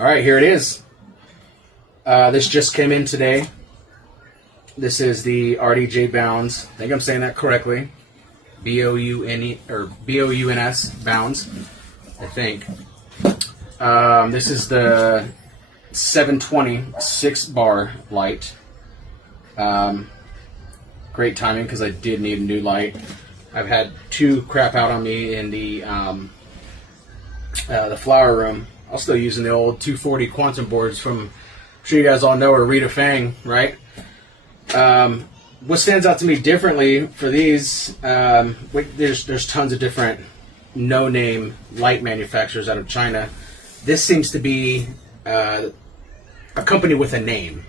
All right, here it is. This just came in today. This is the RDJ Bounds. I think I'm saying that correctly. B-O-U-N-E or B-O-U-N-S Bounds, I think. This is the 720 6-bar light. Great timing because I did need a new light. I've had two crap out on me in the flower room. I'm still using the old 240 quantum boards from, I'm sure you guys all know, or Rita Fang, right? What stands out to me differently for these, there's tons of different no-name light manufacturers out of China. This seems to be a company with a name.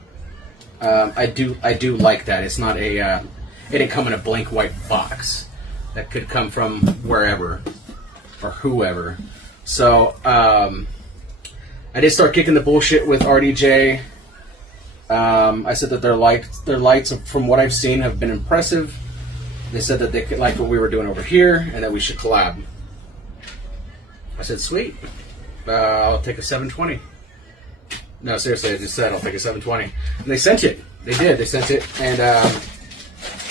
I do like that. It's not a it didn't come in a blank white box. That could come from wherever or whoever. So I did start kicking the bullshit with RDJ. I said that their lights, from what I've seen, have been impressive. They said that they could like what we were doing over here and that we should collab. I said, sweet. I'll take a 720. No, seriously, I just said I'll take a 720. And they sent it. They did. They sent it. And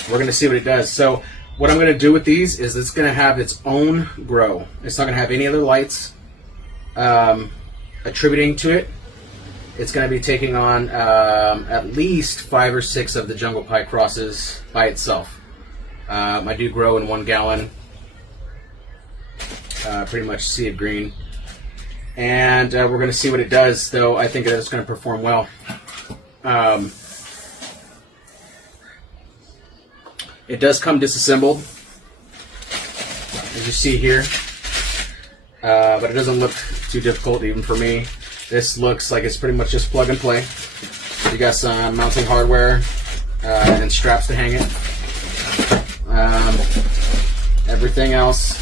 we're going to see what it does. So what I'm going to do with these is it's going to have its own grow. It's not going to have any other lights attributing to it. It's going to be taking on at least 5 or 6 of the Jungle Pie crosses by itself. I do grow in 1 gallon, pretty much sea of green. And we're going to see what it does, though I think it's going to perform well. It does come disassembled, as you see here, but it doesn't look too difficult even for me. This looks like it's pretty much just plug and play. You got some mounting hardware and straps to hang it. Everything else,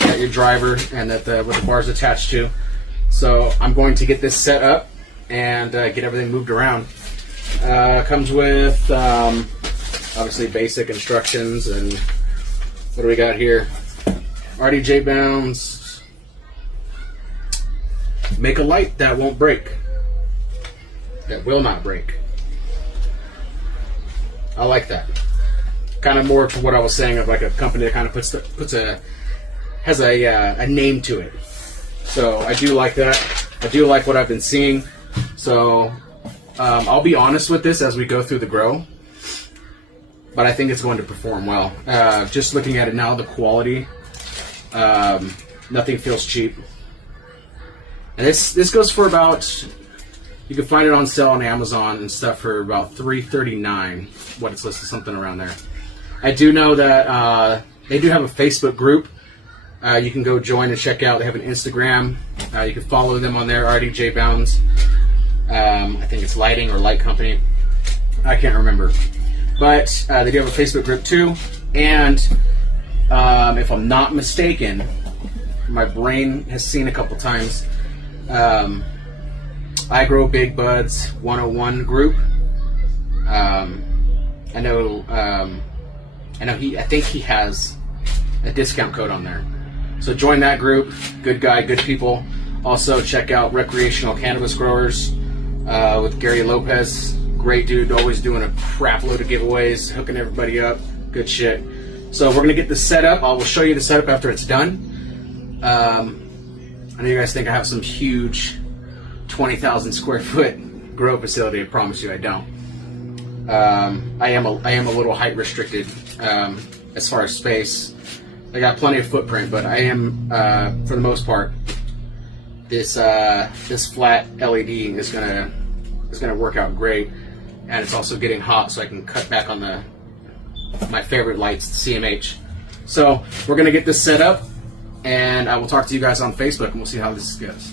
got your driver and what the bar's attached to. So I'm going to get this set up and get everything moved around. Comes with obviously basic instructions, and what do we got here? RDJ Bounds. Make a light that won't break. That will not break. I like that. Kind of more to what I was saying of like a company that kind of has a name to it. So I do like that. I do like what I've been seeing. So I'll be honest with this as we go through the grow, but I think it's going to perform well. Just looking at it now, the quality, nothing feels cheap. And this goes for about, you can find it on sale on Amazon and stuff for about $3.39. What it's listed, something around there. I do know that they do have a Facebook group. You can go join and check out. They have an Instagram. You can follow them on there, RDJ Bounds. I think it's Lighting or Light Company. I can't remember. But they do have a Facebook group too. And if I'm not mistaken, my brain has seen a couple times, I Grow Big Buds 101 group. I think he has a discount code on there. So join that group. Good guy, good people. Also check out Recreational Cannabis Growers with Gary Lopez. Great dude, always doing a crap load of giveaways, hooking everybody up. Good shit. So we're gonna get this set up. I will show you the setup after it's done. I know you guys think I have some huge 20,000 square foot grow facility. I promise you I don't. I am a little height restricted as far as space. I got plenty of footprint, but I am, for the most part, this flat LED is gonna work out great, and it's also getting hot, so I can cut back on my favorite lights, the CMH. So we're gonna get this set up, and I will talk to you guys on Facebook, and we'll see how this goes.